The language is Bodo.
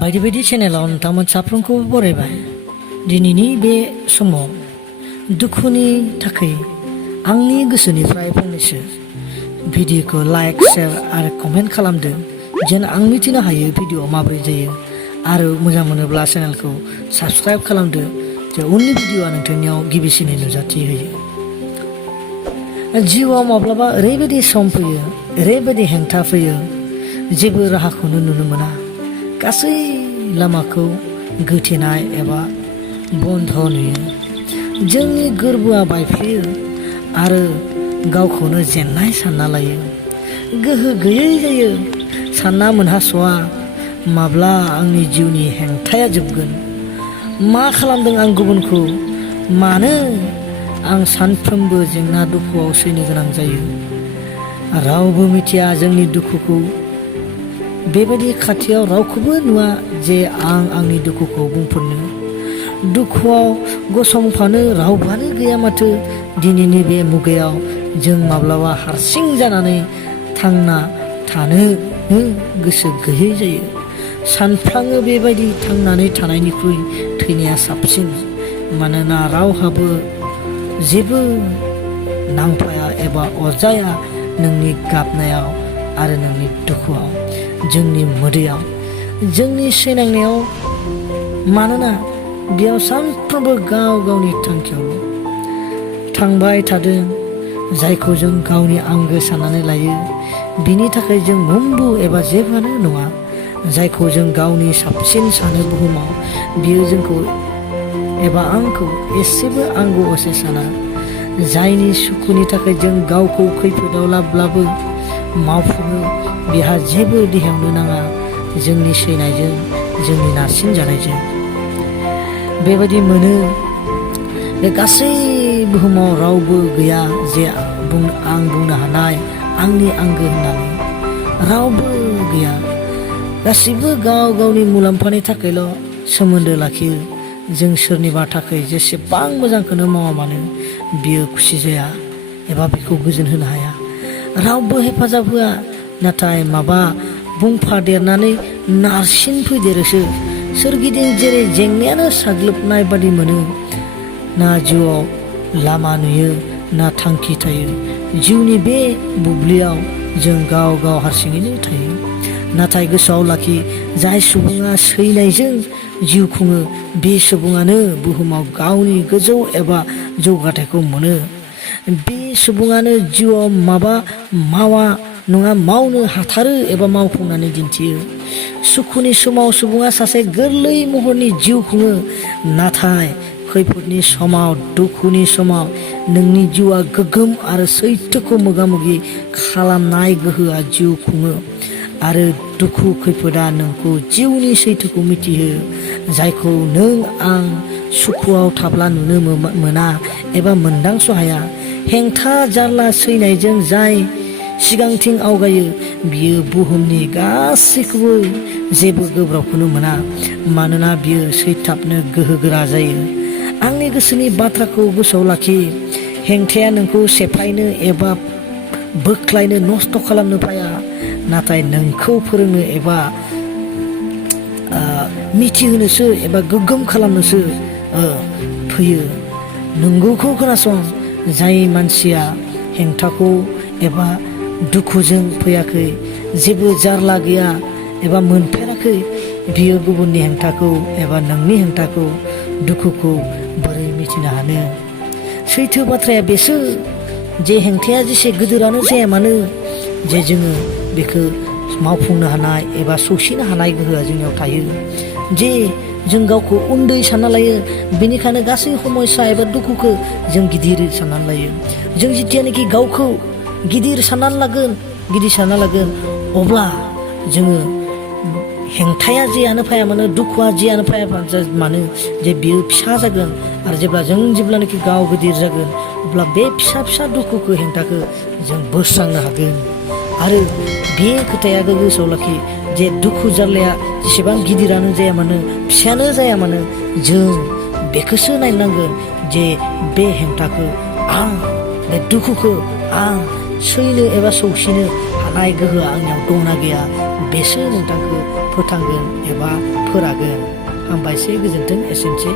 बायदि बायदि चेनेलाव नोंथांमोन साफ्रोमखौ बरायबाय। दिनैनि बे समाव दुखुनि थाखाय आंनि गोसोनिफ्राय फंनैसो भिडिअखौ लाइक शेयार आरो कमेन्ट खालामदो, जेन आं मिथिनो हायो भिडिअआ माबोरै जायो। आरो मोजां मोनोब्ला चेनेलखौ साबस्क्राइब खालामदो, जे उननि भिडिअआ नोंथांनियाव गिबिसिनै नुजाथि होयो। जिउआव माब्लाबा ओरैबायदि सम फैयो, ओरैबायदि हेंथा फैयो, जेबो राहाखौनो नुनो मोना। गासै लामाखौ गोथेनाय एबा बन्द नुयो। जोंनि गोर्बोआ बायफ्लेयो आरो गावखौनो जेननाय सानना लायो। गोहो गैयै जायो, सानना मोनहास'आ माब्ला आंनि जिउनि हेंथाया जोबगोन। मा खालामदों आं गुबुनखौ? मानो आं सानफ्रोमबो जेंना दुखुआव सैनो गोनां जायो? रावबो मिथिया जोंनि दुखुखौ। बेबायदि खाथियाव रावखौबो नुवा जे आं आंनि दुखुखौ बुंफोरनो। दुखुआव गसंफानो रावबोआनो गैया माथो। दिनैनि बे मुगायाव जों माब्लाबा हारसिं जानानै थांना थानो गोसो गैयै जायो। सानफ्राङो बेबायदि थांनानै थानायनिख्रुइ थैनाया साबसिन। मानोना रावहाबो जेबो नांफाया एबा अरजाया नोंनि गाबनायाव आरो नोंनि दुखुआव, जोंनि मोदैयाव, जोंनि सैनांनायाव। मानोना बेयाव सानफ्रोमबो गाव गावनि थांखियावल' थांबाय थादों। जायखौ जों गावनि आंगो साननानै लायो, बिनि थाखाय जों मुंबो एबा जेबोआनो नङा। जायखौ जों गावनि साबसिन सानो बुहुमाव, बियो जोंखौ एबा आंखौ एसेबो आंगो असे साना। जायनि सुखुनि थाखाय जों गावखौ खैफोदाव लाब्लाबो मावफुङो, बिहा जेबो देहायावनो नाङा जोंनि सैनायजों, जोंनि नारसिन जानायजों। बेबायदि मोनो बे गासै बुहुमाव रावबो गैया जे आं बुंनो हानाय आंनि आंगो होननानै। रावबो गैया। गासिबो गाव गावनि मुलाम्फानि थाखायल' सोमोन्दो लाखियो। जों सोरनिबा थाखाय जेसेबां मोजांखौनो मावा मानो, बियो खुसि जाया एबा बेखौ गोजोन होनो हाया। रावबो हेफाजाब होआ, नाथाय माबा बुंफादेरनानै नारसिन फैदेरोसो। सोरगिदिं जेरै जेंनायानो साग्लोबनाय बादि मोनो। ना जिउआव लामा नुयो, ना थांखि थायो। जिउनि बे बुब्लियाव जों गाव गाव हारसिङैनो थायो। नाथाय गोसोआव लाखि, जाय सुबुङा सैनायजों जिउ खुङो, बे सुबुङानो बुहुमाव गावनि गोजौ एबा जौगाथायखौ मोनो। बे सुबुङानो जिउआव माबा मावा नङा मावनो हाथारो एबा मावफुंनानै दिन्थियो। सुखुनि समाव सुबुङा सासे गोरलै महरनि जिउ खुङो, नाथाय खैफोदनि समाव, दुखुनि समाव नोंनि जिउआ गोगोम आरो सैथोखौ मोगा मोगि खालामनाय गोहोआ जिउ खुङो। आरो दुखु खैफोदा नोंखौ जिउनि सैथोखौ मिथिहोयो, जायखौ नों आं सुखुआव थाब्ला नुनो मोना एबा मोनदांस' हाया। हेंथा जारला सैनायजों जाय सिगांथिं आवगायो, बियो बुहुमनि गासैखौबो जेबो गोब्राबखौनो मोना। मानोना बियो सैथाबनो गोहोगोरा जायो। आंनि गोसोनि बाथ्राखौ गोसोआव लाखि। हेंथाया नोंखौ सेफायनो एबा बोख्लायनो नस्थ' खालामनो फैया, नाथाय नोंखौ फोरोंनो एबा मिथिहोनोसो एबा गोग्गोम खालामनोसो फैयो। नंगौखौ खोनासं। जाय मानसिया हेंथाखौ एबा दुखुजों फैयाखै, जेबो जारला गैया एबा मोनफेराखै, बियो गुबुननि हेंथाखौ एबा नोंनि हेंथाखौ, दुखुखौ बोरै मिथिनो हानो? सैथो बाथ्राया बेसो जे हेंथाया जेसे गिदिरानो जाया मानो, जे जोङो बेखौ मावफुंनो हानाय एबा सौसिनो हानाय गोहोआ जोंनियाव थायो। जे जों गावखौ उन्दै सानना लायो, बेनिखायनो गासै समस्या एबा दुखुखौ जों गिदिर साननानै लायो। जों जेथियानोखि गावखौ गिदिर साननानै लागोन, अब्ला जोङो हेंथाया जेयानो फैया मानो, दुखुआ जेयानो फैया मानो, जे बियो फिसा जागोन। आरो जेब्लानोखि गाव गिदिर जागोन, अब्ला बे फिसा फिसा दुखुखौ, हेंथाखौ जों बोस्रांनो हागोन। आरो बे खोथाया गोसोआव लाखि, जे दुखु जारलाया जेसेबां गिदिरानो जाया मानो, फिसायानो जाया मानो, जों बेखौसो नायनांगोन जे बे हेंथाखौ बे दुखुखौ आं सैनो एबा सौसिनो हानाय गोहोआ आंनियाव दंना गैया बेसो नोंथांखौ फोथांगोन एबा फोरागोन। हामबायसै, गोजोन्थों, एसेनोसै।